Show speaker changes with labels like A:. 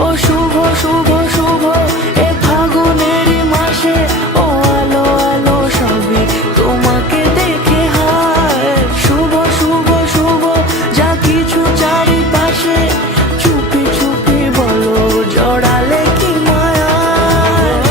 A: ও শুভ শুভ